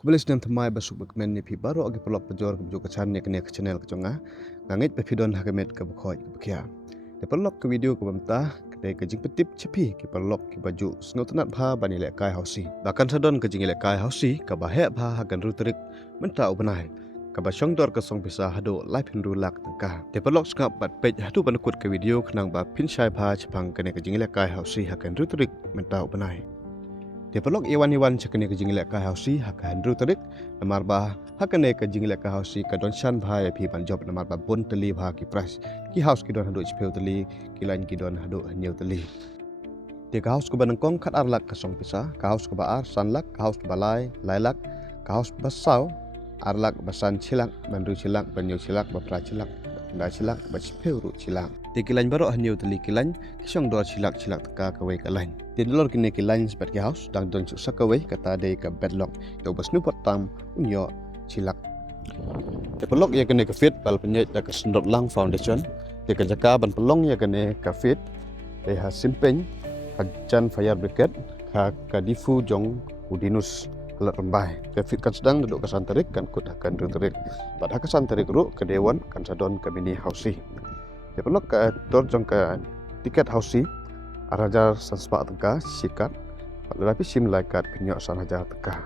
Kubelis dan temai basuk bakmen ni pi baru agi pelok pejor ke bujuk kecan ni kene ke channel ke jonga ngangit pe pidon hakamet ke bukhoi ke bekia de pelok ke video ke bamtah kedai ke jing petip cepi ke pelok ke baju snotenat bha bani lek kai hausi bahkan sadon ke jing lek kai hausi ke bahek bha hagan rutrik mentau benai ke basong dor ke song bisa haduh live hindu lak tengkah de pelok skap bat pej haduh banukut ke video kenang ba pin syai bha cepang kene ke jing lek kai hausi hagan rutrik mentau benai de pelok iwan cekene ke jinglek ka hausi haka handru terik namar bah hakane ke jinglek ka hausi ka don shan bhai phi ban job namar ba bon teli bha ki pras ki haus ki don hadu chpeu teli ki lain ki don hadu nyeu teli de ka haus ko ban kong khat ar lak ka song pisa ka haus ko ba ar san lak ka haus ko ba lai lak ka haus ba sau ar lak ba san chilak bandu chilak ban nyeu chilak ba pra chilak da chilak ba chpeu ru chilak de ki lain baro nyeu teli ki lain ki song dor chilak ka ka we ka lain di lor kini ki line seperti house dan don sakawai kata de ke bedlock to bas nu pertam unyo cilak de pelok ya kene ke fit bal penyet da ke sendot lang foundation de ke jaka ban pelong ya kene ke fit de ha simpeng kajan fire brigade ka difu jong udinus halat rembai ke fit kan sedang duduk ke santerik kan kut akan ruterik bad ha ke santerik ru ke dewan kan sadon ke mini house de pelok ke dor jong ke tiket house Arajar sanspa tengkah sikat, tapi sim laikat penyok san hajar tengkah.